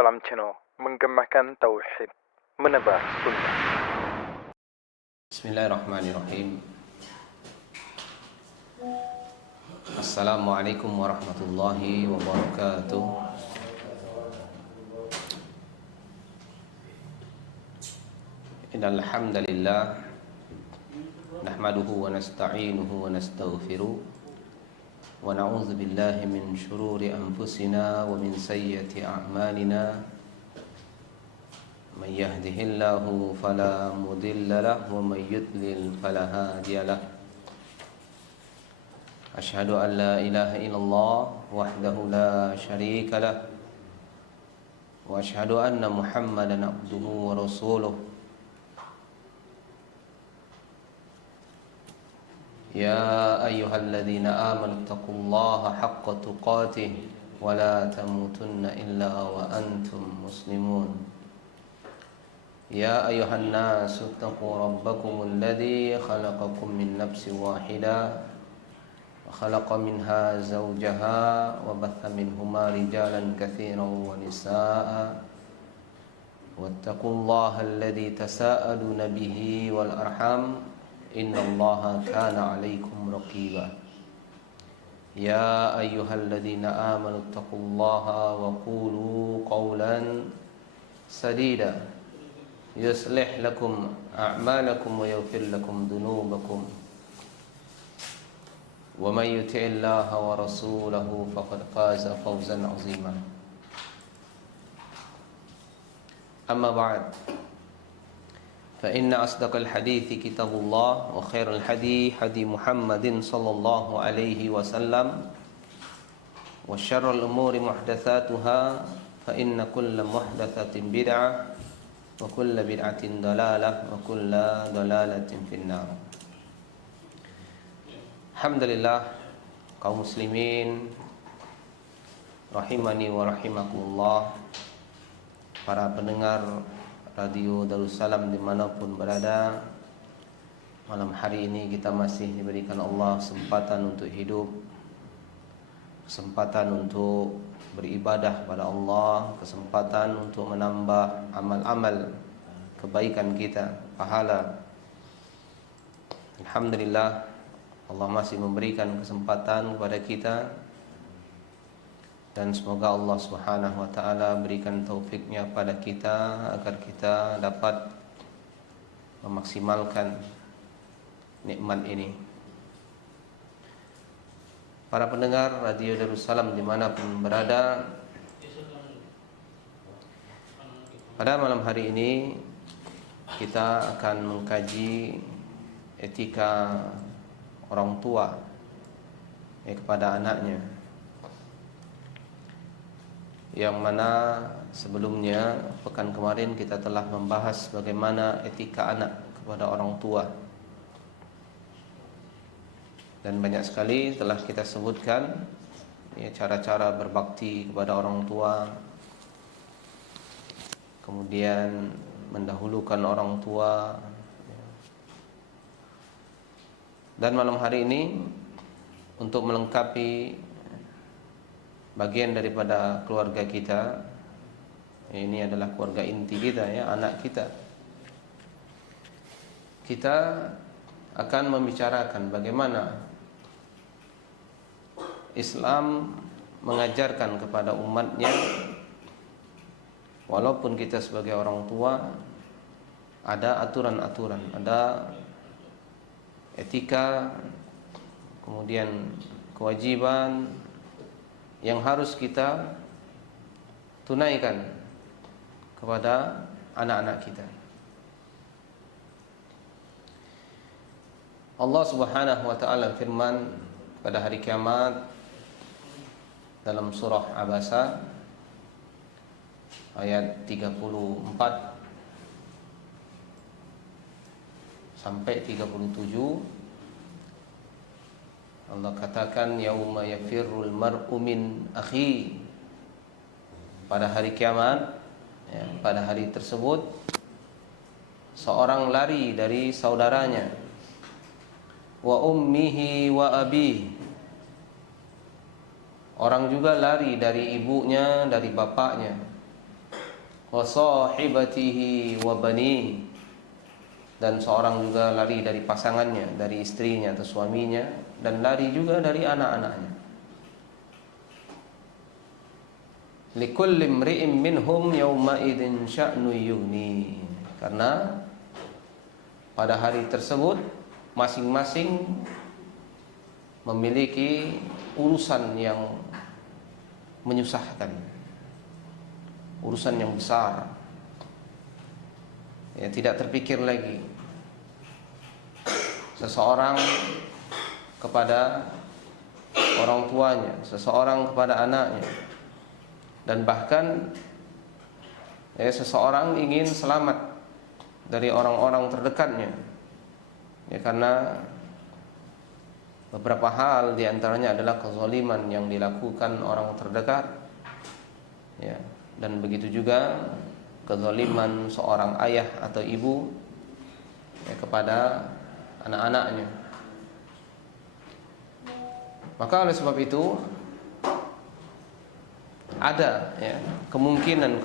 Darussalam Channel, menggemakan tauhid, menebar sunnah. Bismillahirrahmanirrahim. Assalamualaikum warahmatullahi wabarakatuh. Innal hamdalillah nahmaduhu wa nasta'inuhu wa nastaghfiruh wa na'udzu billahi min shururi anfusina wa min sayyiati a'malina. Man yahdihillahu fala mudilla lahu wa man yudlil fala hadiya lahu. Asyhadu an la ilaha illallah wahdahu la syarika lah wa asyhadu anna Muhammadan abduhu wa rasuluh. Ya ayyuhalladzina amanu taqullaha haqqa tuqatih wa la tamutunna illa wa antum muslimun. Ya ayyuhan nasu taqu rabbakumul ladzi khalaqakum min nafsin wahidah wa khalaqa minha zawjaha wa batha minhuma rijalan katsiran wa nisaa'a wattaqullaha alladzi tasaaluna bihi wal arham innallaha kana 'alaikum raqiba. Ya ayyuhalladzina amanu taqullaha wa qulu qawlan sadida yuslih lakum a'malakum wa yaghfir lakum dhunubakum wa may yuti'illaha wa rasulahu faqad faza fawzan 'azima. Amma ba'd, fa inna asdaqal hadithi kitabullah wa khairal hadi hadi Muhammadin sallallahu alaihi wasallam wa syarrul umuri muhdatsatuha fa inna kulla muhdatsatin bid'ah wa kulla bid'atin dalalah wa kulla dalalatin finnar. Alhamdulillah, kaum muslimin rahimani wa rahimakumullah, para pendengar Radio Darussalam dimanapun berada. Malam hari ini kita masih diberikan Allah kesempatan untuk hidup, kesempatan untuk beribadah pada Allah, kesempatan untuk menambah amal-amal kebaikan kita, pahala. Alhamdulillah, Allah masih memberikan kesempatan kepada kita, dan semoga Allah Subhanahu wa taala berikan taufiknya pada kita agar kita dapat memaksimalkan nikmat ini. Para pendengar Radio Darussalam dimanapun berada, pada malam hari ini kita akan mengkaji etika orang tua kepada anaknya, yang mana sebelumnya pekan kemarin kita telah membahas bagaimana etika anak kepada orang tua, dan banyak sekali telah kita sebutkan cara-cara berbakti kepada orang tua, kemudian mendahulukan orang tua. Dan malam hari ini, untuk melengkapi bagian daripada keluarga kita, ini adalah keluarga inti kita, anak kita, kita akan membicarakan bagaimana Islam mengajarkan kepada umatnya, walaupun kita sebagai orang tua ada aturan-aturan, ada etika, kemudian kewajiban yang harus kita tunaikan kepada anak-anak kita. Allah Subhanahu wa taala firman pada hari kiamat dalam surah Abasa ayat 34 sampai 37. Allah katakan, yauma yafirrul mar'u min akhi. Pada hari kiamat, pada hari tersebut seorang lari dari saudaranya, wa ummihi wa abi. Orang juga lari dari ibunya, dari bapaknya. wa sahibatihi wa banihi, dan seorang juga lari dari pasangannya, dari istrinya atau suaminya, dan lari juga dari anak-anaknya. Likulli imri'in minhum yawma idzin sya'nu yughni. Karena pada hari tersebut masing-masing memiliki urusan yang menyusahkan, urusan yang besar, ya, tidak terpikir lagi seseorang kepada orang tuanya, seseorang kepada anaknya, dan bahkan ya, seseorang ingin selamat dari orang-orang terdekatnya, ya, karena beberapa hal diantaranya adalah kezaliman yang dilakukan orang terdekat, ya, dan begitu juga kezaliman seorang ayah atau ibu, ya, kepada anak-anaknya. Maka oleh sebab itu ada, ya, kemungkinan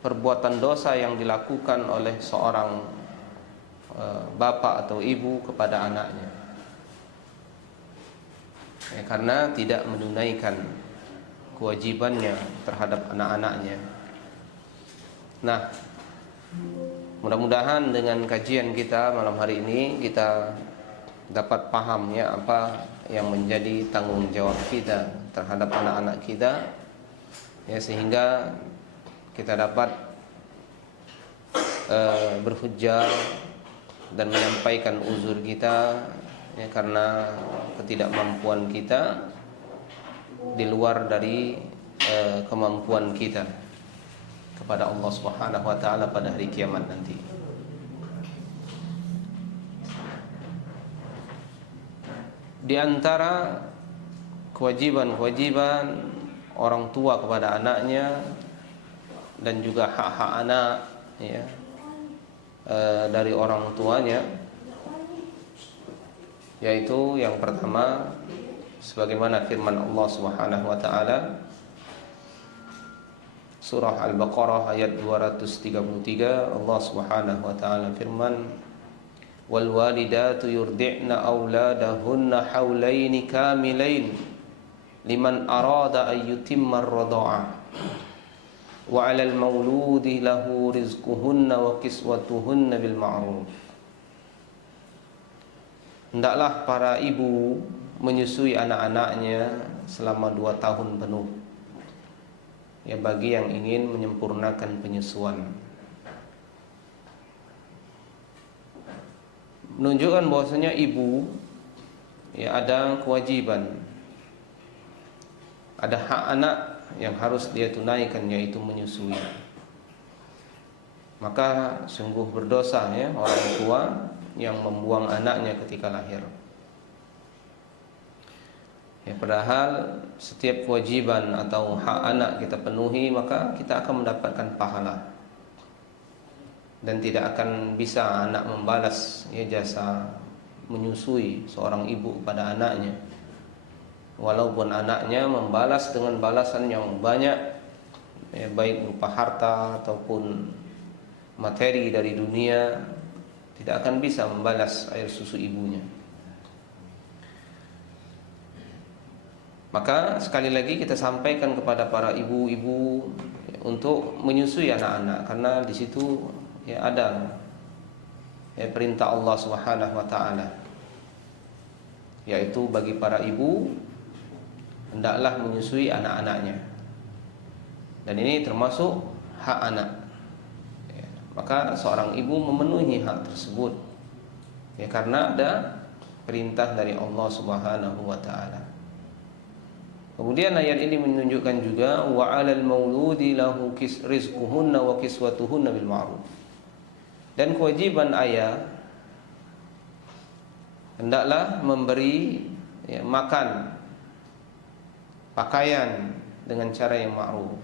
perbuatan dosa yang dilakukan oleh seorang bapak atau ibu kepada anaknya, ya, karena tidak menunaikan kewajibannya terhadap anak-anaknya. Nah, mudah-mudahan dengan kajian kita malam hari ini kita dapat paham, ya, apa yang menjadi tanggung jawab kita terhadap anak-anak kita, ya, sehingga kita dapat berhujjah dan menyampaikan uzur kita, ya, karena ketidakmampuan kita di luar dari kemampuan kita kepada Allah Subhanahu wa taala pada hari kiamat nanti. Di antara kewajiban-kewajiban orang tua kepada anaknya dan juga hak-hak anak, ya, dari orang tuanya, yaitu yang pertama sebagaimana firman Allah Subhanahu wa taala surah Al-Baqarah ayat 233. Allah Subhanahu wa taala firman, wal walidatu yurdi'na auladahunna haulaini kamilain liman arada an yutimma ar-radha'ah wa 'alal mauludi lahu rizquhunna wa kiswatuhunna bil ma'ruf. Hendaklah para ibu menyusui anak-anaknya selama 2 tahun penuh, ya, bagi yang ingin menyempurnakan penyusuan. Menunjukkan bahwasanya ibu, ya, ada kewajiban, ada hak anak yang harus dia tunaikan, yaitu menyusui. Maka sungguh berdosa, ya, orang tua yang membuang anaknya ketika lahir. Ya, padahal setiap kewajiban atau hak anak kita penuhi, maka kita akan mendapatkan pahala, dan tidak akan bisa anak membalas, ya, jasa menyusui seorang ibu pada anaknya, walaupun anaknya membalas dengan balasan yang banyak, ya, baik berupa harta ataupun materi dari dunia, tidak akan bisa membalas air susu ibunya. Maka sekali lagi kita sampaikan kepada para ibu-ibu, ya, untuk menyusui anak-anak, karena di situ, ya, ada, ya, perintah Allah Subhanahu wa taala, yaitu bagi para ibu hendaklah menyusui anak-anaknya, dan ini termasuk hak anak, ya. Maka seorang ibu memenuhi hak tersebut, ya, karena ada perintah dari Allah Subhanahu wa taala. Kemudian ayat ini menunjukkan juga wa 'alal mauludi lahu rizquhunna wa kiswatuhunna bil ma'ruf. Dan kewajiban ayah hendaklah memberi, ya, makan, pakaian dengan cara yang ma'ruf,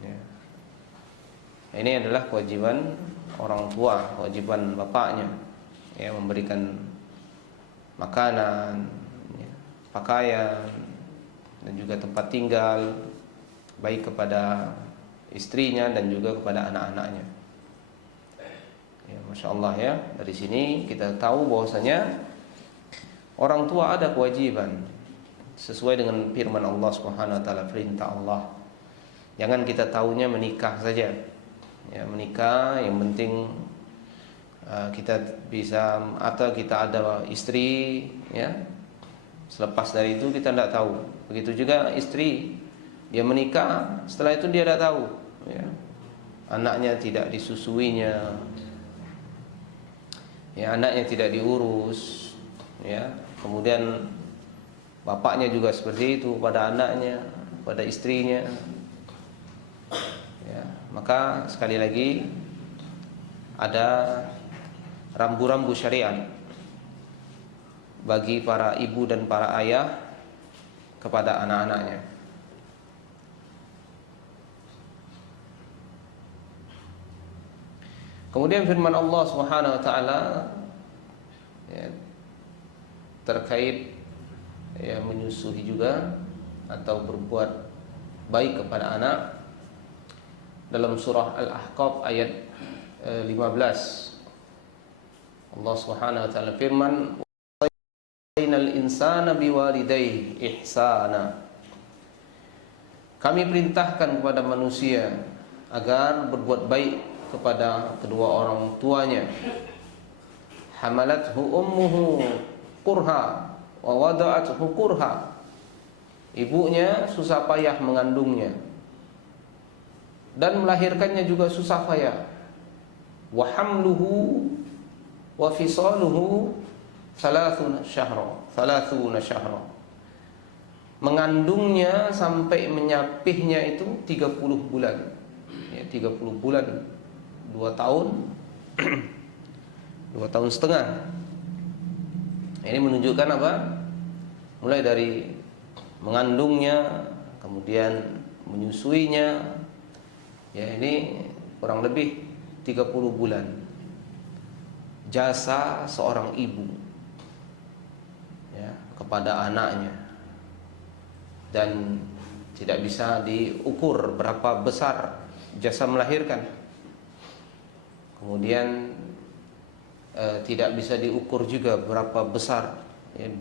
ya. Ini adalah kewajiban orang tua, kewajiban bapaknya, ya, memberikan makanan, ya, pakaian, dan juga tempat tinggal, baik kepada istrinya dan juga kepada anak-anaknya. Ya, Masya Allah ya. Dari sini kita tahu bahwasanya orang tua ada kewajiban sesuai dengan firman Allah Subhanahu wa taala, perintah Allah. Jangan kita tahunya menikah saja. Ya, menikah yang penting kita bisa, atau kita ada istri ya. Selepas dari itu kita tidak tahu. Begitu juga istri, dia menikah, setelah itu dia tidak tahu ya. Anaknya tidak disusuinya, ya, anaknya tidak diurus ya. Kemudian bapaknya juga seperti itu pada anaknya, pada istrinya ya. Maka sekali lagi ada rambu-rambu syariat bagi para ibu dan para ayah kepada anak-anaknya. Kemudian firman Allah Subhanahu wa taala ya, terkait ya, menyusui juga atau berbuat baik kepada anak dalam surah Al-Ahqaf ayat 15. Allah Subhanahu wa taala firman, "Wasainal insana biwalidayhi ihsana." Kami perintahkan kepada manusia agar berbuat baik kepada kedua orang tuanya. Hamalathu ummuhu kurha wa wada'athu kurha. Ibunya susah payah mengandungnya dan melahirkannya juga susah payah. Wa hamluhu wa fisaluhu 30 syahra. Mengandungnya sampai menyapihnya itu 30 bulan. Ya, 30 bulan, 2 tahun 2 tahun setengah. Ini menunjukkan apa? Mulai dari mengandungnya, kemudian menyusuinya. Ya, ini kurang lebih 30 bulan. Jasa seorang ibu ya, kepada anaknya, dan tidak bisa diukur berapa besar jasa melahirkan. Kemudian tidak bisa diukur juga berapa besar ya,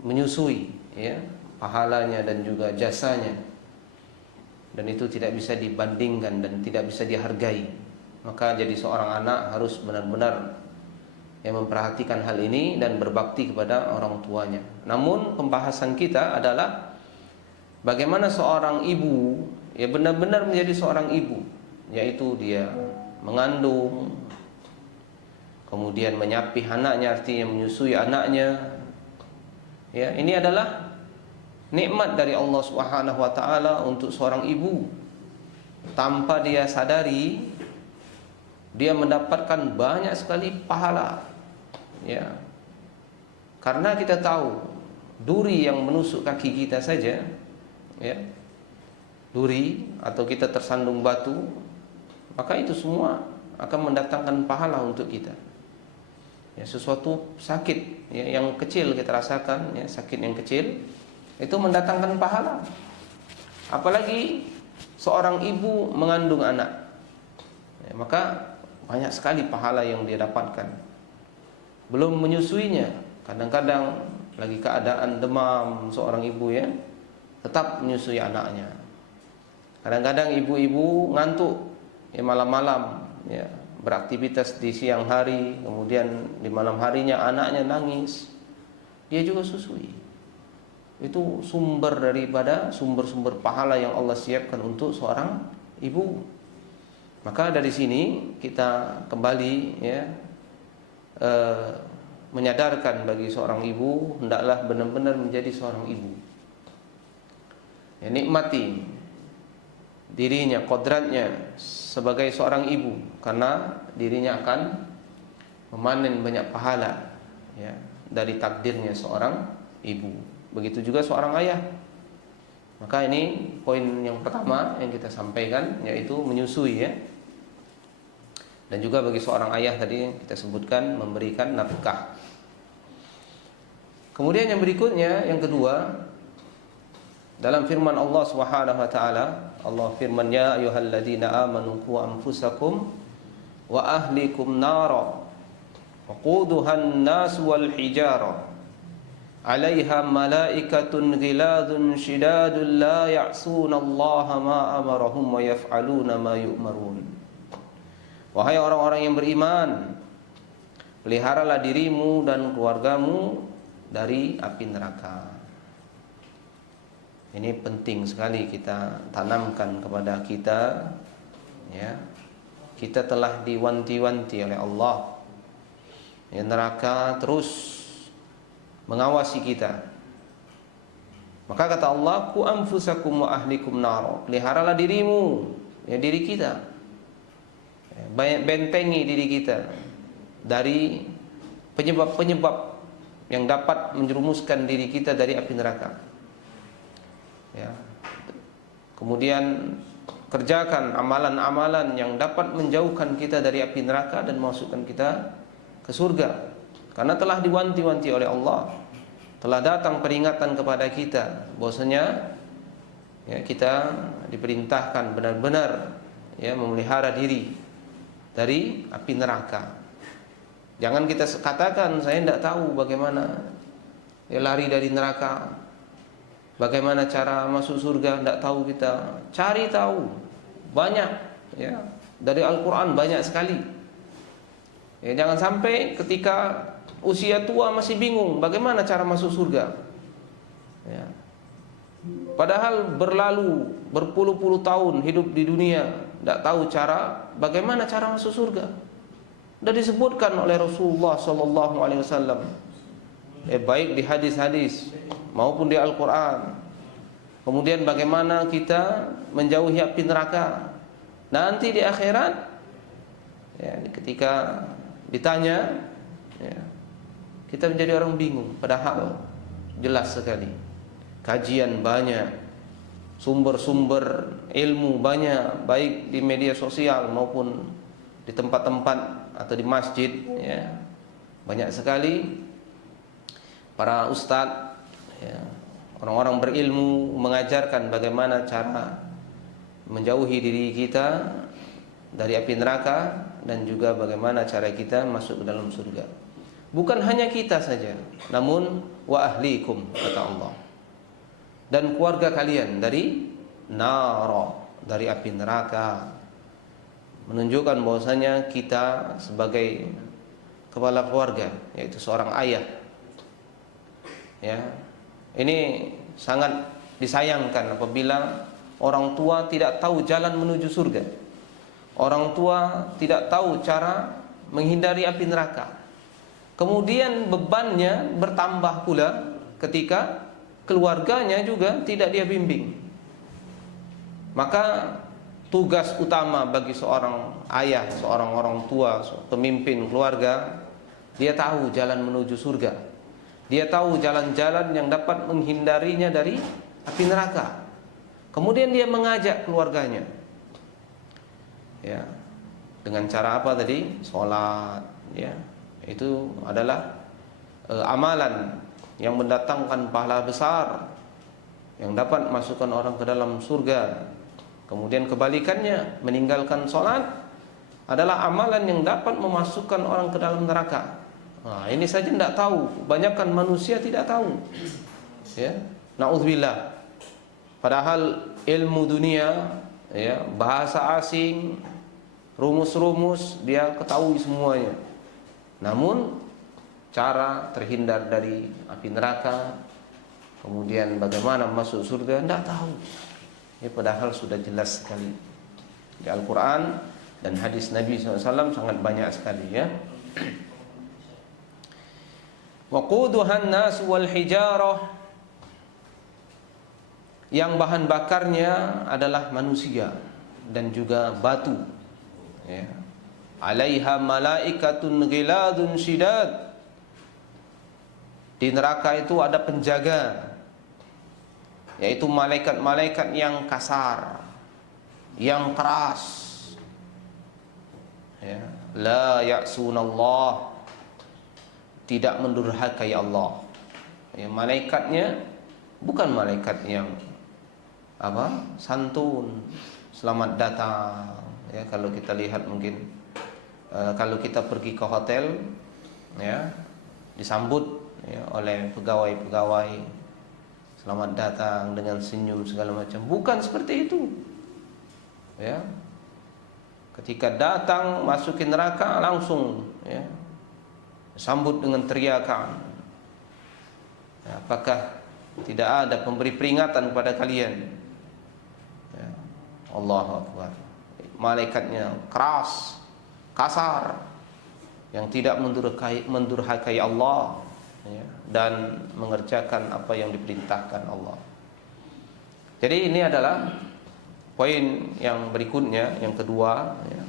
menyusui ya, pahalanya dan juga jasanya. Dan itu tidak bisa dibandingkan dan tidak bisa dihargai. Maka jadi seorang anak harus benar-benar yang memperhatikan hal ini dan berbakti kepada orang tuanya. Namun pembahasan kita adalah bagaimana seorang ibu ya benar-benar menjadi seorang ibu, yaitu dia mengandung, kemudian menyapih anaknya, artinya menyusui anaknya. Ya, ini adalah nikmat dari Allah Subhanahu wa taala untuk seorang ibu. Tanpa dia sadari, dia mendapatkan banyak sekali pahala. Ya. Karena kita tahu duri yang menusuk kaki kita saja, ya, duri atau kita tersandung batu, maka itu semua akan mendatangkan pahala untuk kita. Ya, sesuatu sakit ya, yang kecil kita rasakan, ya, sakit yang kecil itu mendatangkan pahala. Apalagi seorang ibu mengandung anak, ya, maka banyak sekali pahala yang dia dapatkan. Belum menyusuinya, kadang-kadang lagi keadaan demam seorang ibu ya, tetap menyusui anaknya. Kadang-kadang ibu-ibu ngantuk ya, malam-malam ya, beraktivitas di siang hari, kemudian di malam harinya anaknya nangis, dia juga susui. Itu sumber daripada sumber-sumber pahala yang Allah siapkan untuk seorang ibu. Maka dari sini kita kembali ya, menyadarkan bagi seorang ibu hendaklah benar-benar menjadi seorang ibu. Ya, nikmati dirinya, kodratnya sebagai seorang ibu, karena dirinya akan memanen banyak pahala ya, dari takdirnya seorang ibu. Begitu juga seorang ayah. Maka ini poin yang pertama yang kita sampaikan, yaitu menyusui ya. Dan juga bagi seorang ayah tadi kita sebutkan memberikan nafkah. Kemudian yang berikutnya, yang kedua, dalam firman Allah Subhanahu wa taala, Allah firman, ya ayyuhalladzina amanu qu anfusakum wa ahlikum nara waquduhan nas wal hijara 'alaiha malaikatun ghiladun shidadun la ya'sunallaha ma amarahum wa yaf'aluna ma yu'marun. Wahai orang-orang yang beriman, peliharalah dirimu dan keluargamu dari api neraka. Ini penting sekali kita tanamkan kepada kita, ya. Kita telah diwanti-wanti oleh Allah, ya, neraka terus mengawasi kita. Maka kata Allah, ku anfusakum wa ahlikum nar, peliharalah dirimu, ya, diri kita, ya, bentengi diri kita dari penyebab-penyebab yang dapat menjerumuskan diri kita dari api neraka, ya. Kemudian kerjakan amalan-amalan yang dapat menjauhkan kita dari api neraka dan memasukkan kita ke surga. Karena telah diwanti-wanti oleh Allah, telah datang peringatan kepada kita bahwasanya, ya, kita diperintahkan benar-benar, ya, memelihara diri dari api neraka. Jangan kita katakan saya tidak tahu bagaimana, ya, lari dari neraka, bagaimana cara masuk surga, tidak tahu kita. Cari tahu, banyak, ya, dari Al-Quran banyak sekali. Ya, jangan sampai ketika usia tua masih bingung bagaimana cara masuk surga, ya. Padahal berlalu berpuluh-puluh tahun hidup di dunia, tidak tahu cara bagaimana cara masuk surga. Sudah disebutkan oleh Rasulullah SAW, baik di hadis-hadis maupun di Al-Quran. Kemudian bagaimana kita menjauhi api neraka. Nanti di akhirat, ya, ketika ditanya, ya, kita menjadi orang bingung. Padahal jelas sekali, kajian banyak, sumber-sumber ilmu banyak, baik di media sosial maupun di tempat-tempat atau di masjid, ya, banyak sekali para ustadz, ya, orang-orang berilmu mengajarkan bagaimana cara menjauhi diri kita dari api neraka dan juga bagaimana cara kita masuk ke dalam surga. Bukan hanya kita saja, namun wa ahlikum, kata Allah, dan keluarga kalian dari nara, dari api neraka. Menunjukkan bahwasanya kita sebagai kepala keluarga, yaitu seorang ayah, ya, ini sangat disayangkan apabila orang tua tidak tahu jalan menuju surga. Orang tua tidak tahu cara menghindari api neraka. Kemudian bebannya bertambah pula ketika keluarganya juga tidak dia bimbing. Maka tugas utama bagi seorang ayah, seorang orang tua, pemimpin keluarga, dia tahu jalan menuju surga. Dia tahu jalan-jalan yang dapat menghindarinya dari api neraka. Kemudian dia mengajak keluarganya, ya, dengan cara apa tadi? Sholat, ya, itu adalah amalan yang mendatangkan pahala besar yang dapat masukkan orang ke dalam surga. Kemudian kebalikannya, meninggalkan sholat adalah amalan yang dapat memasukkan orang ke dalam neraka. Nah, ini saja tidak tahu, kebanyakan manusia tidak tahu, ya, na'udzubillah. Padahal ilmu dunia, ya, bahasa asing, rumus-rumus dia ketahui semuanya. Namun cara terhindar dari api neraka, kemudian bagaimana masuk surga, tidak tahu. Ini padahal sudah jelas sekali di Al-Quran dan hadis Nabi SAW sangat banyak sekali, ya. Waquduhan nas wal hijarah, yang bahan bakarnya adalah manusia dan juga batu, ya. Alaiha malaikatun ghiladun shidad, di neraka itu ada penjaga, yaitu malaikat-malaikat yang kasar, yang keras, ya. La ya'sunallah, tidak mendurhakai Allah, Ya, malaikatnya bukan malaikat yang santun, selamat datang. Ya, kalau kita lihat mungkin kalau kita pergi ke hotel, ya, disambut ya, oleh pegawai-pegawai, selamat datang dengan senyum segala macam. Bukan seperti itu. Ya. Ketika datang masukin neraka langsung ya, sambut dengan teriakan. Ya, apakah tidak ada pemberi peringatan kepada kalian? Ya. Allahu Akbar. Malaikatnya keras, kasar, yang tidak mendurhakai Allah ya, dan mengerjakan apa yang diperintahkan Allah. Jadi ini adalah poin yang berikutnya, yang kedua ya.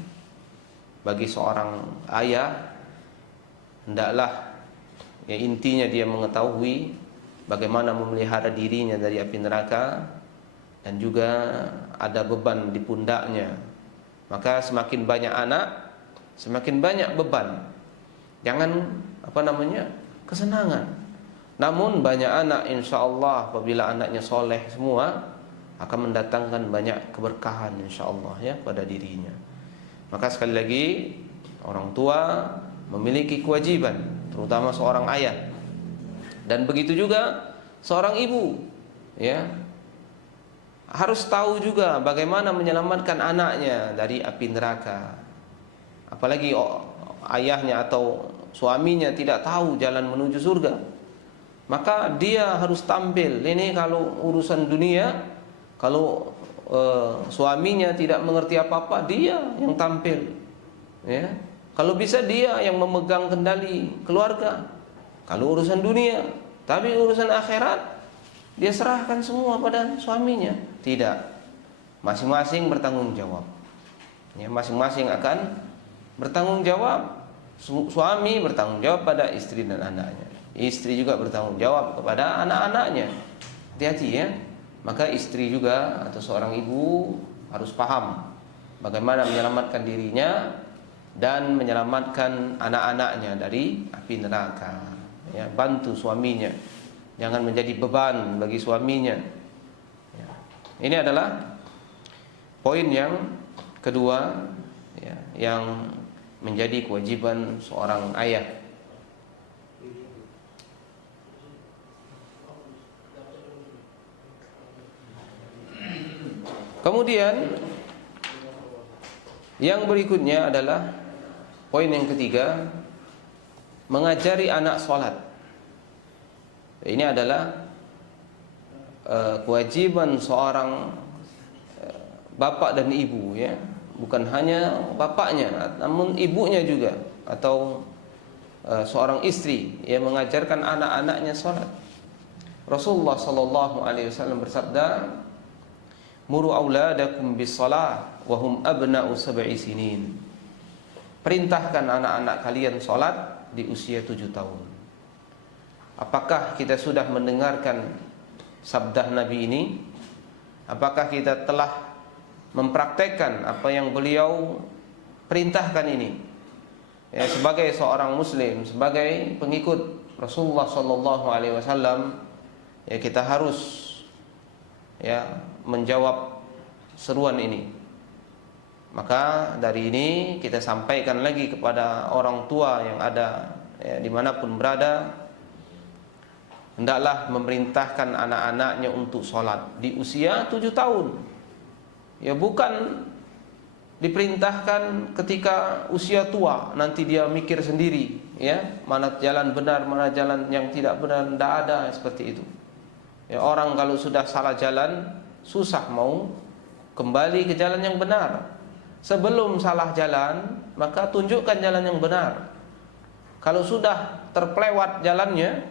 Bagi seorang ayah, hendaklah ya, intinya dia mengetahui bagaimana memelihara dirinya dari api neraka, dan juga ada beban di pundaknya. Maka semakin banyak anak, semakin banyak beban. Jangan kesenangan. Namun banyak anak, insya Allah apabila anaknya soleh semua, akan mendatangkan banyak keberkahan insya Allah ya pada dirinya. Maka sekali lagi, orang tua memiliki kewajiban, terutama seorang ayah, dan begitu juga seorang ibu ya, harus tahu juga bagaimana menyelamatkan anaknya dari api neraka. Apalagi ayahnya atau suaminya tidak tahu jalan menuju surga, maka dia harus tampil. Ini kalau urusan dunia, kalau suaminya tidak mengerti apa-apa, dia yang tampil ya. Kalau bisa dia yang memegang kendali keluarga kalau urusan dunia. Tapi urusan akhirat dia serahkan semua pada suaminya. Tidak, masing-masing bertanggung jawab ya, masing-masing akan bertanggung jawab. Suami bertanggung jawab pada istri dan anaknya, istri juga bertanggung jawab kepada anak-anaknya. Hati-hati ya. Maka istri juga atau seorang ibu harus paham bagaimana menyelamatkan dirinya dan menyelamatkan anak-anaknya dari api neraka ya. Bantu suaminya, jangan menjadi beban bagi suaminya ya. Ini adalah poin yang kedua ya, yang menjadi kewajiban seorang ayah. Kemudian yang berikutnya adalah poin yang ketiga, mengajari anak sholat. Ini adalah kewajiban seorang bapak dan ibu ya. Bukan hanya bapaknya, namun ibunya juga, atau seorang istri yang mengajarkan anak-anaknya sholat. Rasulullah sallallahu alaihi wasallam bersabda, "Muru auladakum bis-shalah wa hum abna'u sab'i sinin." Perintahkan anak-anak kalian sholat di usia 7 tahun. Apakah kita sudah mendengarkan sabda Nabi ini? Apakah kita telah mempraktekkan apa yang beliau perintahkan ini? Ya, sebagai seorang muslim, sebagai pengikut Rasulullah sallallahu alaihi wasallam, ya kita harus ya menjawab seruan ini. Maka dari ini kita sampaikan lagi kepada orang tua yang ada ya, dimanapun berada, hendaklah memerintahkan anak-anaknya untuk sholat di usia 7 tahun. Ya, bukan diperintahkan ketika usia tua, nanti dia mikir sendiri ya, mana jalan benar, mana jalan yang tidak benar. Tidak ada seperti itu ya. Orang kalau sudah salah jalan, susah mau kembali ke jalan yang benar. Sebelum salah jalan, maka tunjukkan jalan yang benar. Kalau sudah terplewat jalannya,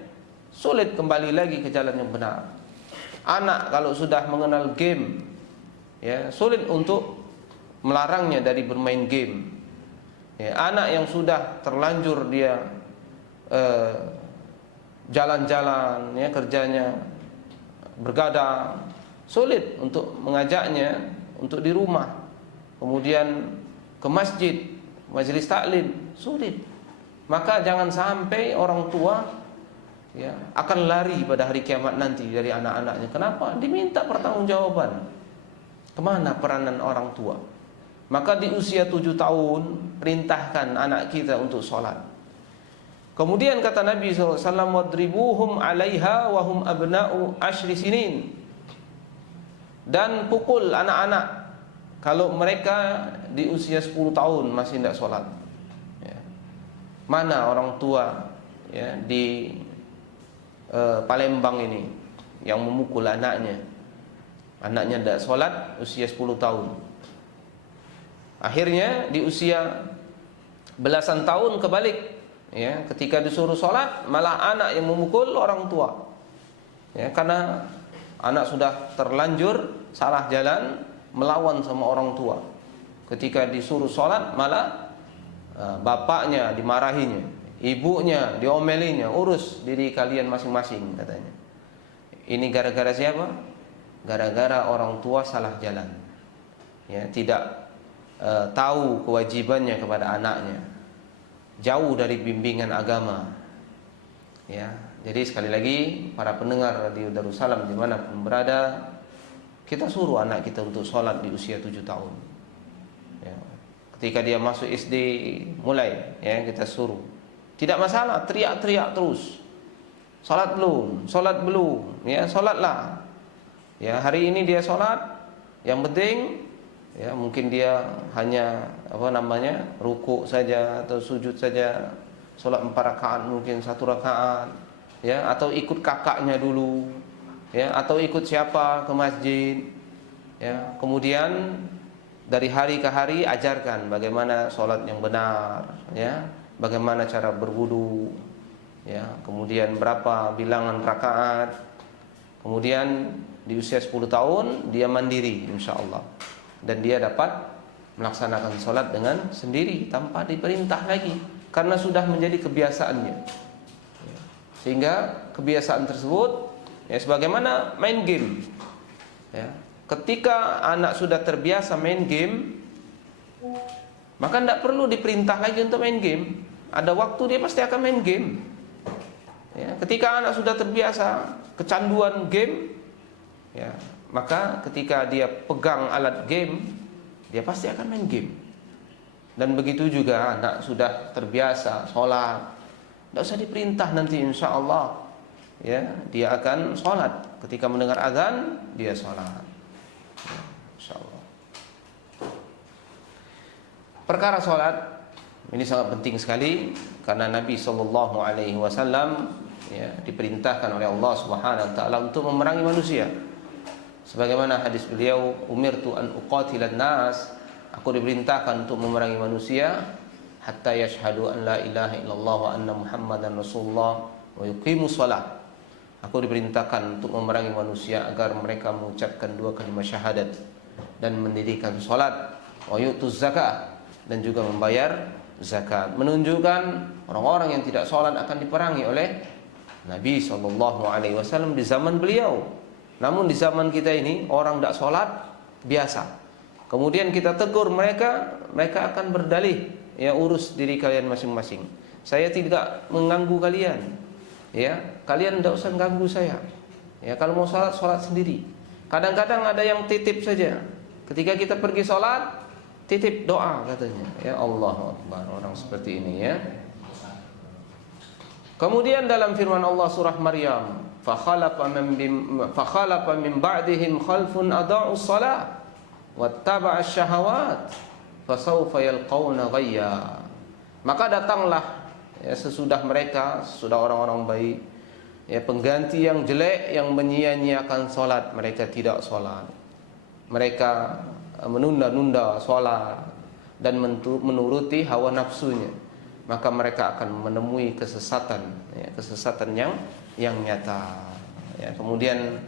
sulit kembali lagi ke jalan yang benar. Anak kalau sudah mengenal game ya, sulit untuk melarangnya dari bermain game ya. Anak yang sudah terlanjur dia jalan-jalan ya, kerjanya bergadang, sulit untuk mengajaknya untuk di rumah, kemudian ke masjid, majelis taklim, sulit. Maka jangan sampai orang tua ya, akan lari pada hari kiamat nanti dari anak-anaknya. Kenapa? Diminta pertanggungjawaban. Kemana peranan orang tua? Maka di usia 7 tahun perintahkan anak kita untuk sholat. Kemudian kata Nabi SAW, wadribuhum 'alaiha wa hum abna'u 10 sinin. Dan pukul anak-anak kalau mereka di usia 10 tahun masih tidak sholat. Ya. Mana orang tua ya di Palembang ini yang memukul anaknya? Anaknya tidak sholat usia 10 tahun. Akhirnya di usia belasan tahun kebalik, ya, ketika disuruh sholat malah anak yang memukul orang tua, ya, karena anak sudah terlanjur salah jalan melawan sama orang tua. Ketika disuruh sholat malah bapaknya dimarahinya, ibunya diomelinya, urus diri kalian masing-masing katanya. Ini gara-gara siapa? Gara-gara orang tua salah jalan, ya, tidak tahu kewajibannya kepada anaknya, jauh dari bimbingan agama. Ya, jadi sekali lagi para pendengar Radio Darussalam dimanapun berada, kita suruh anak kita untuk sholat di usia 7 tahun. Ya, ketika dia masuk SD mulai, ya, kita suruh. Tidak masalah, teriak-teriak terus. Sholat belum? Sholat belum? Ya, sholatlah. Ya, hari ini dia sholat. Yang penting, ya, mungkin dia hanya ruku saja atau sujud saja, sholat 4 rakaat mungkin 1 rakaat, ya, atau ikut kakaknya dulu, ya, atau ikut siapa ke masjid, ya. Kemudian dari hari ke hari ajarkan bagaimana sholat yang benar, ya, bagaimana cara berwudu, ya, kemudian berapa bilangan rakaat. Kemudian di usia 10 tahun dia mandiri insyaallah, dan dia dapat melaksanakan sholat dengan sendiri tanpa diperintah lagi, karena sudah menjadi kebiasaannya. Sehingga kebiasaan tersebut, ya, sebagaimana main game, ya, ketika anak sudah terbiasa main game, maka tidak perlu diperintah lagi untuk main game. Ada waktu dia pasti akan main game, ya. Ketika anak sudah terbiasa kecanduan game, ya, maka ketika dia pegang alat game, dia pasti akan main game. Dan begitu juga anak sudah terbiasa sholat, tidak usah diperintah, nanti insya Allah, ya, dia akan sholat. Ketika mendengar azan, dia sholat, ya, insya Allah. Perkara sholat ini sangat penting sekali, karena Nabi SAW, ya, diperintahkan oleh Allah Subhanahu Wa Taala untuk memerangi manusia. Sebagaimana hadis beliau, umirtu an uqatilan nas, aku diperintahkan untuk memerangi manusia hatta yashhadu an la ilaha illallah wa anna muhammadan rasulullah wa yuqimus shalah. Aku diperintahkan untuk memerangi manusia agar mereka mengucapkan 2 kalimat syahadat dan mendirikan salat, wa yu'tuz zakah, dan juga membayar zakat. Menunjukkan orang-orang yang tidak salat akan diperangi oleh Nabi SAW di zaman beliau. Namun di zaman kita ini orang tidak sholat biasa. Kemudian kita tegur mereka, mereka akan berdalih, ya, urus diri kalian masing-masing. Saya tidak mengganggu kalian, ya, kalian tidak usah mengganggu saya. Ya, kalau mau sholat, sholat sendiri. Kadang-kadang ada yang titip saja. Ketika kita pergi sholat, titip doa katanya. Ya, Allahu Akbar, orang seperti ini, ya. Kemudian dalam firman Allah surah Maryam, fakhalafa min ba'dihim khalfun adha'us shalah wattaba'as syahawat fasawfa yalqauna ghayya. Maka datanglah, ya, sesudah mereka, sesudah orang-orang baik, ya, pengganti yang jelek yang menyia-nyiakan salat. Mereka tidak salat, mereka menunda-nunda salat dan menuruti hawa nafsunya. Maka mereka akan menemui kesesatan, ya, kesesatan yang nyata, ya. Kemudian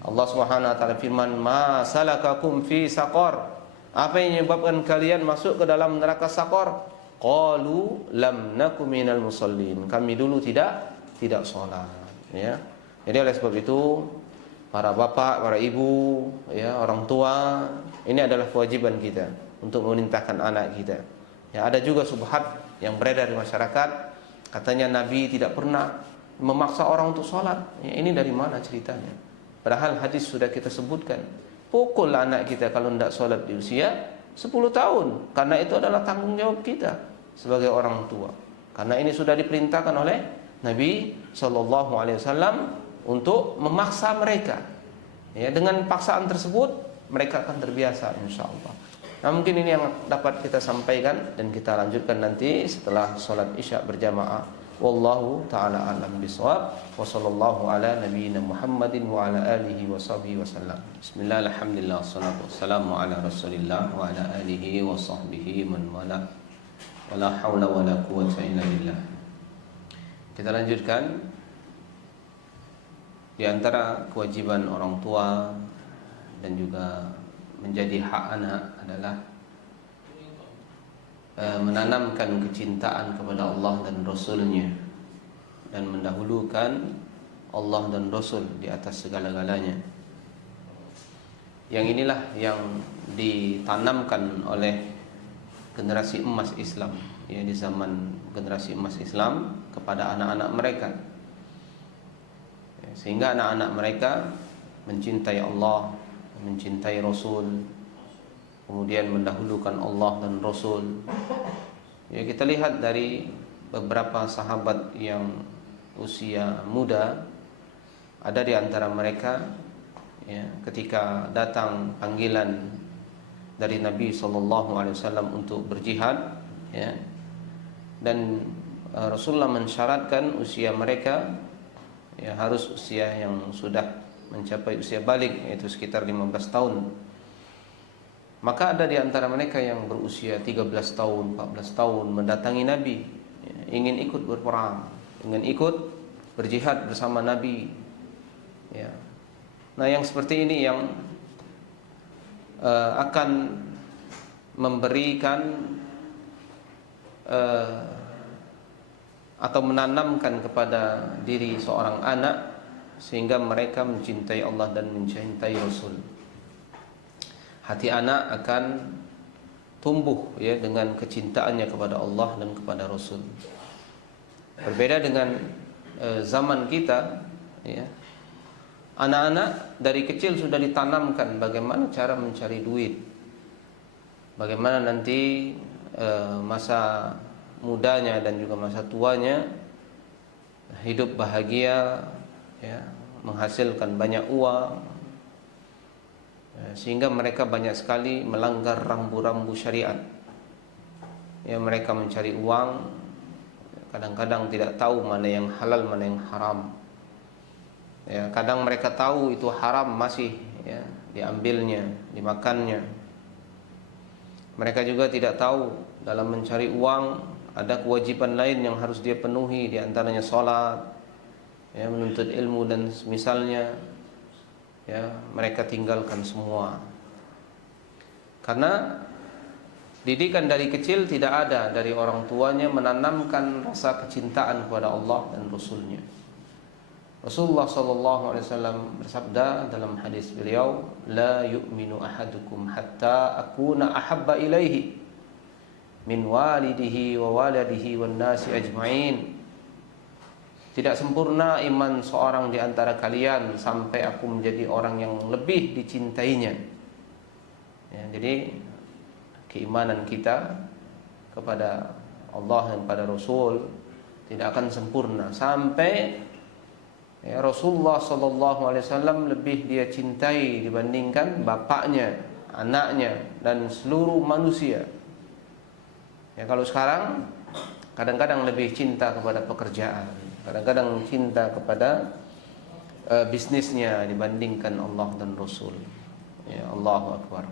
Allah Subhanahu wa taala firman, "Ma salakakum fi saqar?" Apa yang menyebabkan kalian masuk ke dalam neraka Saqar? Qalu lam nakum minal musallin. Kami dulu tidak salat, ya. Jadi oleh sebab itu, para bapak, para ibu, ya, orang tua, ini adalah kewajiban kita untuk memerintahkan anak kita. Ya, ada juga subhat yang beredar di masyarakat, katanya Nabi tidak pernah memaksa orang untuk sholat. Ya, ini dari mana ceritanya? Padahal hadis sudah kita sebutkan, pukul anak kita kalau tidak sholat di usia 10 tahun, karena itu adalah tanggung jawab kita sebagai orang tua. Karena ini sudah diperintahkan oleh Nabi SAW untuk memaksa mereka. Ya, dengan paksaan tersebut mereka akan terbiasa, insya Allah. Nah, mungkin ini yang dapat kita sampaikan, dan kita lanjutkan nanti setelah sholat isya berjamaah. Wallahu ta'ala alam bisawab. Wa sallallahu ala nabiyyina Muhammadin wa ala alihi wa sahbihi wasallam. Bismillah, alhamdulillah, wassalatu wassalamu ala rasulillah wa ala alihi wa sahbihi man wala. Wa la hawla wa la quwwata illa billah. Kita lanjutkan. Di antara kewajiban orang tua dan juga menjadi hak anak adalah menanamkan kecintaan kepada Allah dan Rasul-Nya, dan mendahulukan Allah dan Rasul di atas segala-galanya. Yang inilah yang ditanamkan oleh generasi emas Islam, ya, di zaman generasi emas Islam kepada anak-anak mereka, sehingga anak-anak mereka mencintai Allah, mencintai Rasul, kemudian mendahulukan Allah dan Rasul. Ya, kita lihat dari beberapa sahabat yang usia muda, ada di antara mereka, ya, ketika datang panggilan dari Nabi SAW untuk berjihad, ya, dan Rasulullah mensyaratkan usia mereka, ya, harus usia yang sudah mencapai usia balik, yaitu sekitar 15 tahun. Maka ada di antara mereka yang berusia 13 tahun, 14 tahun mendatangi Nabi, ya, ingin ikut berperang, ingin ikut berjihad bersama Nabi, ya. Nah, yang seperti ini yang akan memberikan atau menanamkan kepada diri seorang anak, sehingga mereka mencintai Allah dan mencintai Rasul. Hati anak akan tumbuh, ya, dengan kecintaannya kepada Allah dan kepada Rasul. Berbeda dengan zaman kita, ya, anak-anak dari kecil sudah ditanamkan bagaimana cara mencari duit, bagaimana nanti masa mudanya dan juga masa tuanya hidup bahagia, ya, menghasilkan banyak uang, sehingga mereka banyak sekali melanggar rambu-rambu syariat. Ya, mereka mencari uang, kadang-kadang tidak tahu mana yang halal, mana yang haram. Ya, kadang mereka tahu itu haram, masih, ya, diambilnya, dimakannya. Mereka juga tidak tahu dalam mencari uang ada kewajiban lain yang harus dia penuhi, di antaranya sholat, ya, menuntut ilmu dan misalnya, ya, mereka tinggalkan semua. Karena didikan dari kecil tidak ada dari orang tuanya menanamkan rasa kecintaan kepada Allah dan Rasulnya. Rasulullah SAW bersabda dalam hadis beliau, la yu'minu ahadukum hatta akuna ahabba ilaihi min walidihi wa waladihi wan nasi ajma'in. Tidak sempurna iman seorang di antara kalian sampai aku menjadi orang yang lebih dicintainya. Ya, jadi keimanan kita kepada Allah dan kepada Rasul tidak akan sempurna sampai, ya, Rasulullah SAW lebih dia cintai dibandingkan bapaknya, anaknya, dan seluruh manusia. Ya, kalau sekarang kadang-kadang lebih cinta kepada pekerjaan, kadang-kadang cinta kepada bisnisnya dibandingkan Allah dan Rasul. Ya, Allahu Akbar.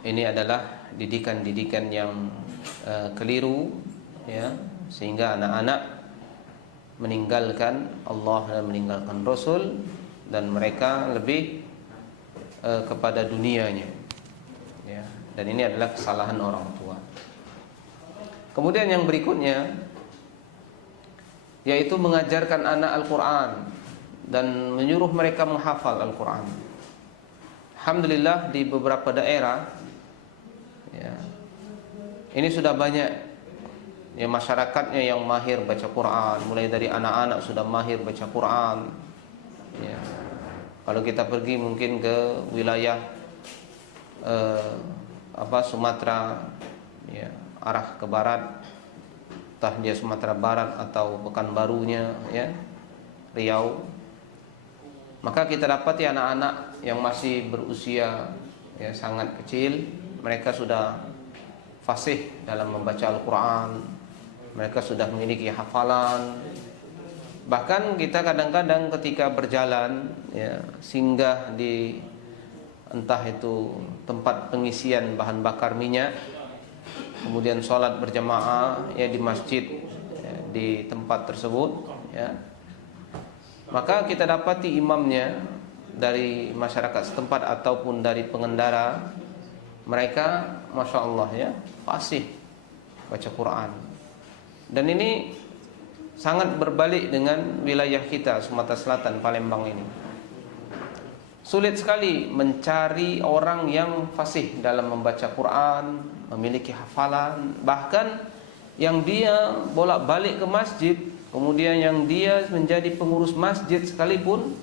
Ini adalah didikan-didikan yang keliru, ya, sehingga anak-anak meninggalkan Allah dan meninggalkan Rasul, dan mereka lebih kepada dunianya, ya. Dan ini adalah kesalahan orang tua. Kemudian yang berikutnya, yaitu mengajarkan anak Al-Quran dan menyuruh mereka menghafal Al-Quran. Alhamdulillah di beberapa daerah, ya, ini sudah banyak, ya masyarakatnya yang mahir baca Quran, mulai dari anak-anak sudah mahir baca Quran. Ya. Kalau kita pergi mungkin ke wilayah Sumatera, ya, arah ke barat, entah dia Sumatera Barat atau Pekanbarunya, ya, Riau, maka kita dapati anak-anak yang masih berusia ya sangat kecil, mereka sudah fasih dalam membaca Al-Quran, mereka sudah memiliki hafalan. Bahkan kita kadang-kadang ketika berjalan, ya, singgah di entah itu tempat pengisian bahan bakar minyak, kemudian sholat berjamaah ya di masjid, ya, di tempat tersebut, ya, maka kita dapati imamnya dari masyarakat setempat ataupun dari pengendara, mereka Masya Allah ya fasih baca Quran. Dan ini sangat berbalik dengan wilayah kita Sumatera Selatan, Palembang ini. Sulit sekali mencari orang yang fasih dalam membaca Quran, memiliki hafalan, bahkan yang dia bolak-balik ke masjid, kemudian yang dia menjadi pengurus masjid sekalipun,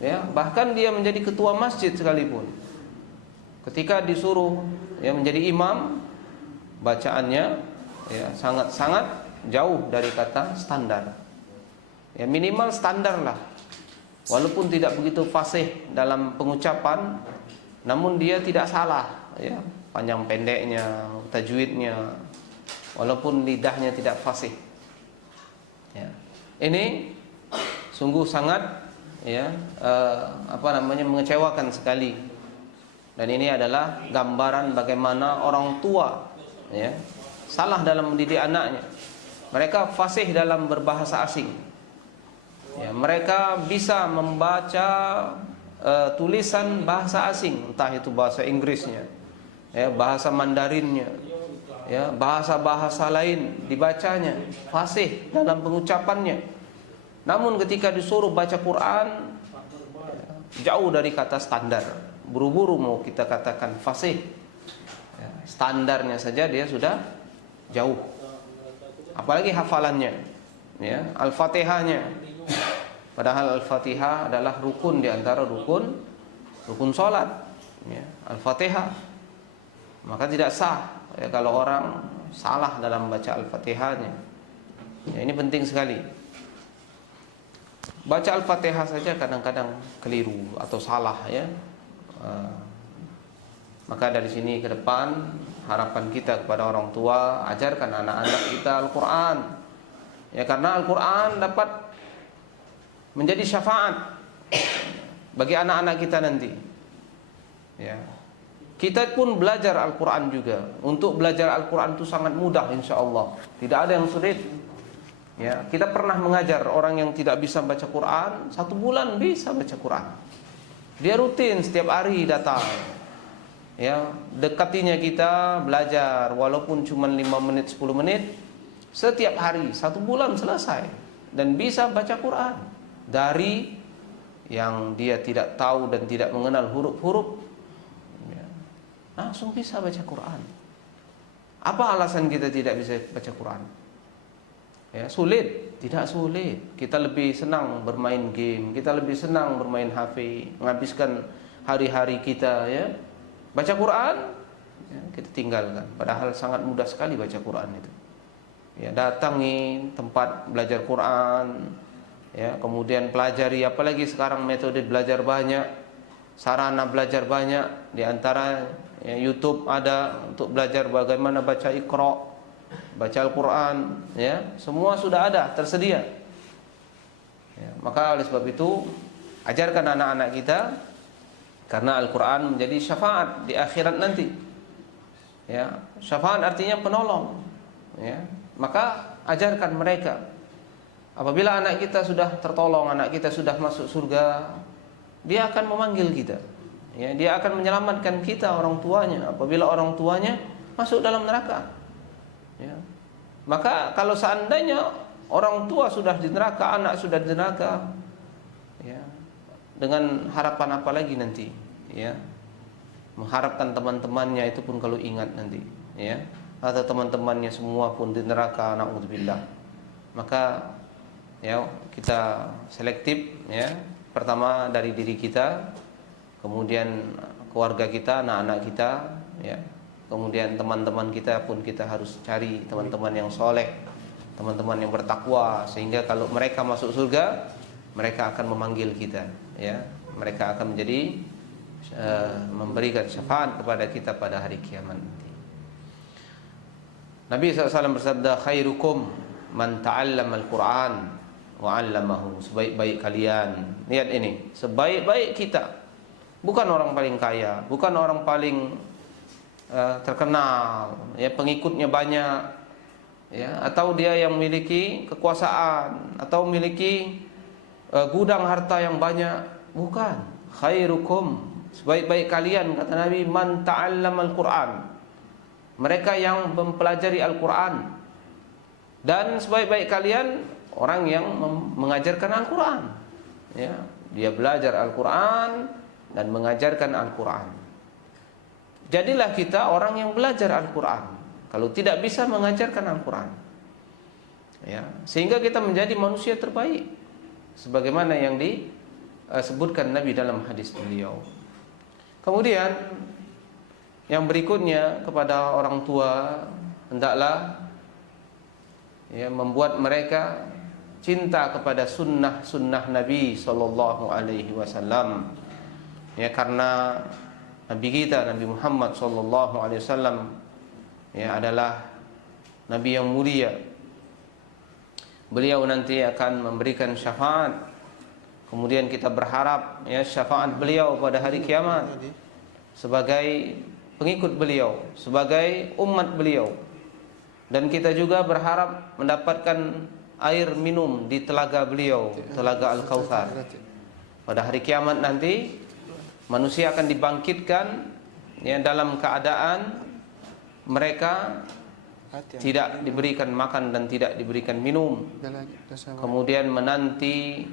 ya, bahkan dia menjadi ketua masjid sekalipun, ketika disuruh ya menjadi imam, bacaannya ya sangat-sangat jauh dari kata standar. Ya minimal standar lah. Walaupun tidak begitu fasih dalam pengucapan, namun dia tidak salah, ya, panjang pendeknya, tajwidnya, walaupun lidahnya tidak fasih. Ya. Ini sungguh sangat ya mengecewakan sekali. Dan ini adalah gambaran bagaimana orang tua ya salah dalam mendidik anaknya. Mereka fasih dalam berbahasa asing. Ya, mereka bisa membaca tulisan bahasa asing, entah itu bahasa Inggrisnya, ya, bahasa Mandarinnya, ya, bahasa-bahasa lain dibacanya, fasih dalam pengucapannya. Namun ketika disuruh baca Quran, ya, jauh dari kata standar. Buru-buru mau kita katakan fasih, ya, standarnya saja dia sudah jauh. Apalagi hafalannya, ya, Al-Fatihahnya. Padahal Al-Fatihah adalah rukun di antara rukun salat, ya, Al-Fatihah. Maka tidak sah ya, kalau orang salah dalam baca Al-Fatihahnya. Ya, ini penting sekali. Baca Al-Fatihah saja kadang-kadang keliru atau salah, ya. Maka dari sini ke depan harapan kita kepada orang tua, ajarkan anak-anak kita Al-Quran, ya, karena Al-Quran dapat menjadi syafaat bagi anak-anak kita nanti. Ya. Kita pun belajar Al-Quran juga. Untuk belajar Al-Quran itu sangat mudah insya Allah. Tidak ada yang sulit. Ya. Kita pernah mengajar orang yang tidak bisa baca Quran, 1 bulan bisa baca Quran. Dia rutin setiap hari datang. Ya, dekatinya kita belajar walaupun cuma 5 menit 10 menit setiap hari, 1 bulan selesai. Dan bisa baca Quran. Dari yang dia tidak tahu dan tidak mengenal huruf-huruf, ya, langsung bisa baca Quran. Apa alasan kita tidak bisa baca Quran? Ya, sulit? Tidak sulit. Kita lebih senang bermain game, kita lebih senang bermain HP, menghabiskan hari-hari kita, ya. Baca Quran, ya, kita tinggalkan. Padahal sangat mudah sekali baca Quran itu. Ya, datangi tempat belajar Quran, ya, kemudian pelajari. Apalagi sekarang metode belajar banyak, sarana belajar banyak. Di antara ya, YouTube ada untuk belajar bagaimana baca Iqra, baca Al-Quran, ya, semua sudah ada tersedia. Ya, maka oleh sebab itu ajarkan anak-anak kita, karena Al-Quran menjadi syafaat di akhirat nanti. Ya, syafaat artinya penolong. Ya, maka ajarkan mereka. Apabila anak kita sudah tertolong, anak kita sudah masuk surga, dia akan memanggil kita. Ya, dia akan menyelamatkan kita, orang tuanya, apabila orang tuanya masuk dalam neraka. Ya. Maka kalau seandainya orang tua sudah di neraka, anak sudah di neraka, ya, dengan harapan apa lagi nanti? Ya, mengharapkan teman-temannya itu pun kalau ingat nanti, ya, atau teman-temannya semua pun di neraka, naudzubillah. Maka ya kita selektif ya. Pertama dari diri kita, kemudian keluarga kita, anak-anak kita ya. Kemudian teman-teman kita pun kita harus cari teman-teman yang soleh, teman-teman yang bertakwa, sehingga kalau mereka masuk surga, mereka akan memanggil kita ya. Mereka akan menjadi memberikan syafaat kepada kita pada hari kiamat nanti. Nabi SAW bersabda, khairukum man ta'allama al-Quran wa 'allamahu. Sebaik-baik kalian, lihat ini, sebaik-baik kita, bukan orang paling kaya, bukan orang paling terkenal ya, pengikutnya banyak ya, atau dia yang memiliki kekuasaan atau memiliki gudang harta yang banyak, bukan. Khairukum, sebaik-baik kalian, kata Nabi, man ta'allamal Quran, mereka yang mempelajari Al-Quran. Dan sebaik-baik kalian orang yang mengajarkan Al-Quran ya, dia belajar Al-Quran dan mengajarkan Al-Quran. Jadilah kita orang yang belajar Al-Quran, kalau tidak bisa mengajarkan Al-Quran ya, sehingga kita menjadi manusia terbaik sebagaimana yang disebutkan Nabi dalam hadis beliau. Kemudian yang berikutnya, kepada orang tua hendaklah ya, membuat mereka cinta kepada sunnah Nabi sallallahu alaihi wasallam ya, karena Nabi kita, Nabi Muhammad sallallahu alaihi wasallam ya, adalah Nabi yang mulia. Beliau nanti akan memberikan syafaat. Kemudian kita berharap ya, syafaat beliau pada hari kiamat sebagai pengikut beliau, sebagai umat beliau. Dan kita juga berharap mendapatkan air minum di telaga beliau, telaga Al-Kautsar. Pada hari kiamat nanti manusia akan dibangkitkan ya, dalam keadaan mereka tidak diberikan makan dan tidak diberikan minum. Kemudian menanti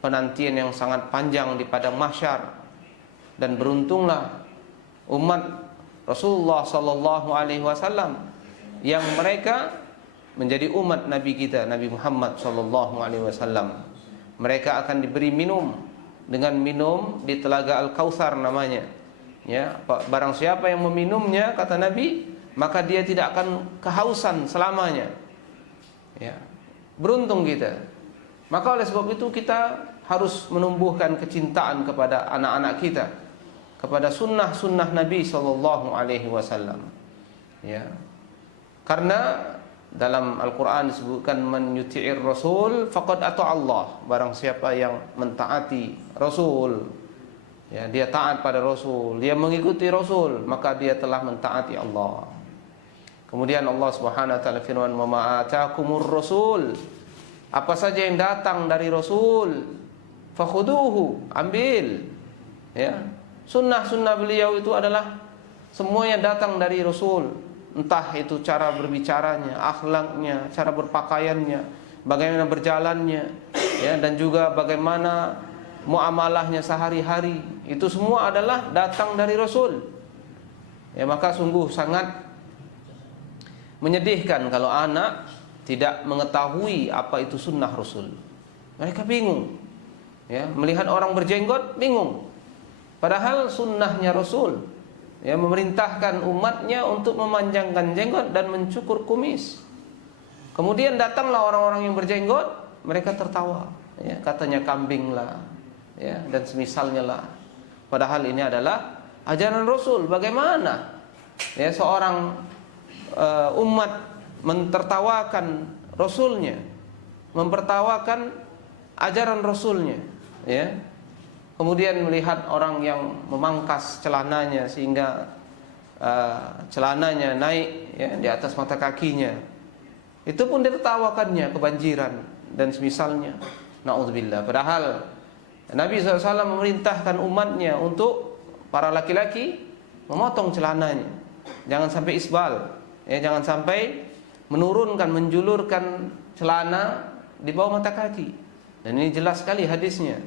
penantian yang sangat panjang di padang mahsyar. Dan beruntunglah umat Rasulullah sallallahu alaihi wasallam yang mereka menjadi umat Nabi kita, Nabi Muhammad sallallahu alaihi wasallam. Mereka akan diberi minum dengan minum di telaga Al-Kautsar namanya. Ya, barang siapa yang meminumnya, kata Nabi, maka dia tidak akan kehausan selamanya. Ya, beruntung kita. Maka oleh sebab itu kita harus menumbuhkan kecintaan kepada anak-anak kita, kepada sunnah Nabi sallallahu alaihi wasallam. Ya. Karena dalam Al-Qur'an disebutkan, man yuti'ir rasul faqad ata Allah. Barang siapa yang mentaati Rasul, ya, dia taat pada Rasul, dia mengikuti Rasul, maka dia telah mentaati Allah. Kemudian Allah Subhanahu wa taala firman, "Wa ma ataakumur rasul." Apa saja yang datang dari Rasul, fakhuduhu, ambil. Ya. Sunnah beliau itu adalah semuanya datang dari Rasul. Entah itu cara berbicaranya, akhlaknya, cara berpakaiannya, bagaimana berjalannya, ya, dan juga bagaimana muamalahnya sehari-hari. Itu semua adalah datang dari Rasul. Ya, maka sungguh sangat menyedihkan kalau anak tidak mengetahui apa itu sunnah Rasul. Mereka bingung ya, melihat orang berjenggot bingung. Padahal sunnahnya Rasul ya, memerintahkan umatnya untuk memanjangkan jenggot dan mencukur kumis. Kemudian datanglah orang-orang yang berjenggot, mereka tertawa ya, katanya kambing lah ya, dan semisalnya lah. Padahal ini adalah ajaran Rasul. Bagaimana ya seorang umat mentertawakan Rasulnya, mempertawakan ajaran Rasulnya ya. Kemudian melihat orang yang memangkas celananya sehingga celananya naik ya, di atas mata kakinya, itu pun ditertawakannya, kebanjiran dan semisalnya. Na'udzubillah. Padahal Nabi SAW memerintahkan umatnya untuk para laki-laki memotong celananya, jangan sampai isbal ya, jangan sampai menurunkan, menjulurkan celana di bawah mata kaki. Dan ini jelas sekali hadisnya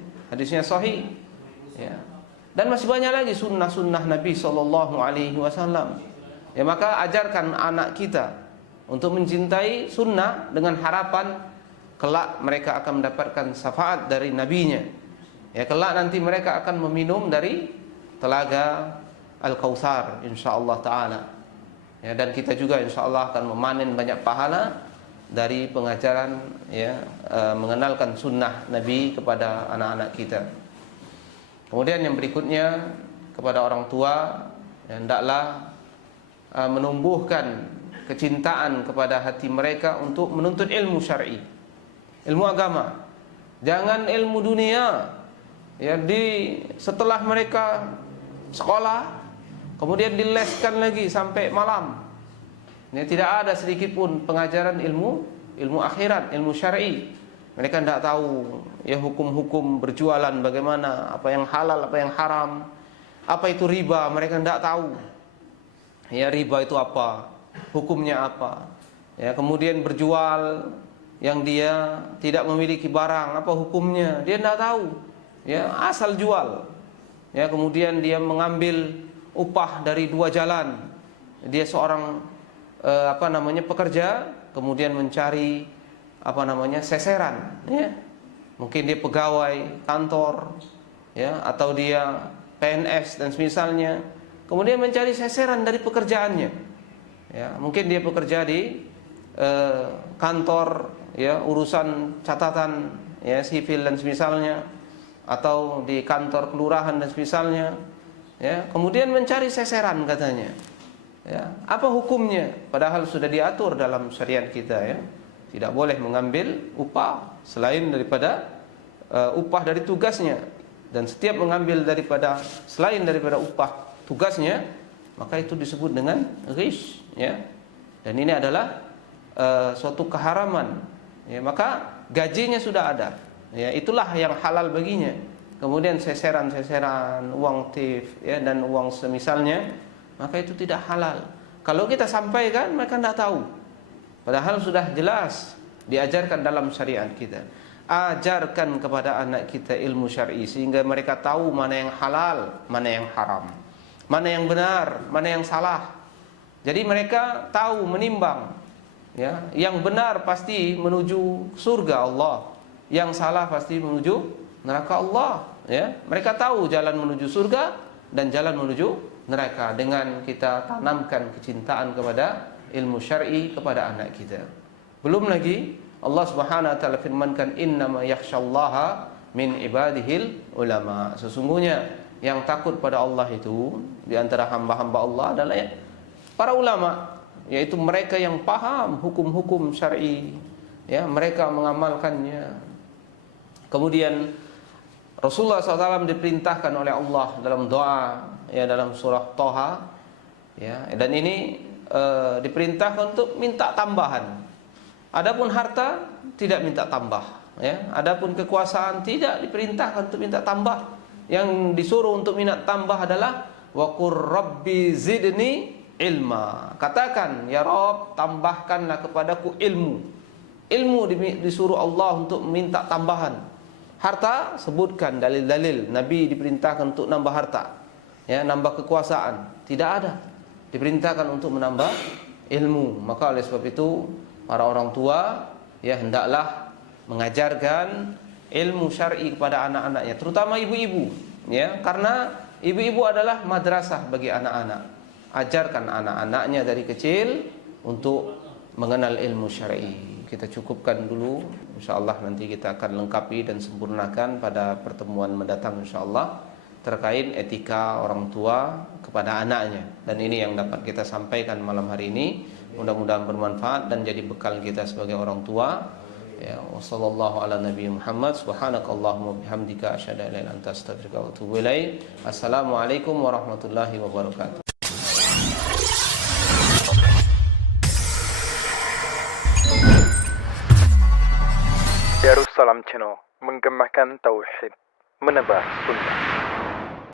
sahih ya. Dan masih banyak lagi sunnah Nabi sallallahu alaihi wasallam Ya, maka ajarkan anak kita untuk mencintai sunnah dengan harapan kelak mereka akan mendapatkan syafaat dari nabinya. Ya, kelak nanti mereka akan meminum dari telaga Al-Kautsar insyaallah taala. Ya, dan kita juga insyaallah akan memanen banyak pahala dari pengajaran ya mengenalkan sunnah Nabi kepada anak-anak kita. Kemudian yang berikutnya kepada orang tua, ya, hendaklah menumbuhkan kecintaan kepada hati mereka untuk menuntut ilmu syar'i, ilmu agama. Jangan ilmu dunia. Ya, setelah mereka sekolah, kemudian dileskan lagi sampai malam. Ini tidak ada sedikit pun pengajaran ilmu akhirat, ilmu syar'i. Mereka tidak tahu ya hukum-hukum berjualan bagaimana, apa yang halal, apa yang haram, apa itu riba, mereka tidak tahu. Ya, riba itu apa, hukumnya apa. Ya, kemudian berjual yang dia tidak memiliki barang, apa hukumnya, dia tidak tahu. Ya, asal jual. Ya, kemudian dia mengambil upah dari dua jalan. Dia seorang pekerja, kemudian mencari seseran. Ya, mungkin dia pegawai kantor, ya, atau dia PNS dan semisalnya. Kemudian mencari seseran dari pekerjaannya. Ya, mungkin dia bekerja di kantor, ya, urusan catatan, ya, sipil dan semisalnya, atau di kantor kelurahan dan semisalnya. Ya, kemudian mencari seseran katanya. Ya, apa hukumnya? Padahal sudah diatur dalam syariat kita, ya. Tidak boleh mengambil upah selain daripada upah dari tugasnya, dan setiap mengambil selain daripada upah tugasnya, maka itu disebut dengan ghish, ya. Dan ini adalah suatu keharaman. Ya, maka gajinya sudah ada. Ya, itulah yang halal baginya. Kemudian seseran-seseran, uang tif, ya, dan uang semisalnya, maka itu tidak halal. Kalau kita sampaikan, mereka tidak tahu. Padahal sudah jelas diajarkan dalam syariat kita. Ajarkan kepada anak kita ilmu syar'i sehingga mereka tahu mana yang halal, mana yang haram, mana yang benar, mana yang salah. Jadi mereka tahu menimbang. Ya, yang benar pasti menuju surga Allah, yang salah pasti menuju neraka Allah. Ya, mereka tahu jalan menuju surga dan jalan menuju neraka dengan kita tanamkan kecintaan kepada ilmu syar'i kepada anak kita. Belum lagi Allah Subhanahu wa taala firmankan, innama yakhsyallaha min ibadihil ulama. Sesungguhnya yang takut pada Allah itu di antara hamba-hamba Allah adalah para ulama, yaitu mereka yang paham hukum-hukum syar'i, ya, mereka mengamalkannya. Kemudian Rasulullah SAW diperintahkan oleh Allah dalam doa, ya, dalam surah Thaha, ya, dan ini diperintahkan untuk minta tambahan. Adapun harta tidak minta tambah, ya. Adapun kekuasaan tidak diperintahkan untuk minta tambah. Yang disuruh untuk minta tambah adalah wa qur rabbi zidni ilma. Katakan, ya Rabb, tambahkanlah kepadaku ilmu. Ilmu disuruh Allah untuk minta tambahan. Harta, sebutkan dalil-dalil Nabi diperintahkan untuk nambah harta, ya, nambah kekuasaan. Tidak ada. Diperintahkan untuk menambah ilmu. Maka oleh sebab itu para orang tua, ya, hendaklah mengajarkan ilmu syar'i kepada anak-anaknya, terutama ibu-ibu, ya, karena ibu-ibu adalah madrasah bagi anak-anak. Ajarkan anak-anaknya dari kecil untuk mengenal ilmu syar'i. Kita cukupkan dulu, insyaallah nanti kita akan lengkapi dan sempurnakan pada pertemuan mendatang insyaallah terkait etika orang tua kepada anaknya. Dan ini yang dapat kita sampaikan malam hari ini. Mudah-mudahan bermanfaat dan jadi bekal kita sebagai orang tua. Ya, wassallallahu ala nabi Muhammad, subhanakallahumma bihamdika asyhadu an la ilaha illa anta astaghfiruka wa atubu ilaik. Assalamualaikum warahmatullahi wabarakatuh. Darussalam Channel, menggemakan tauhid, menebar sunnah.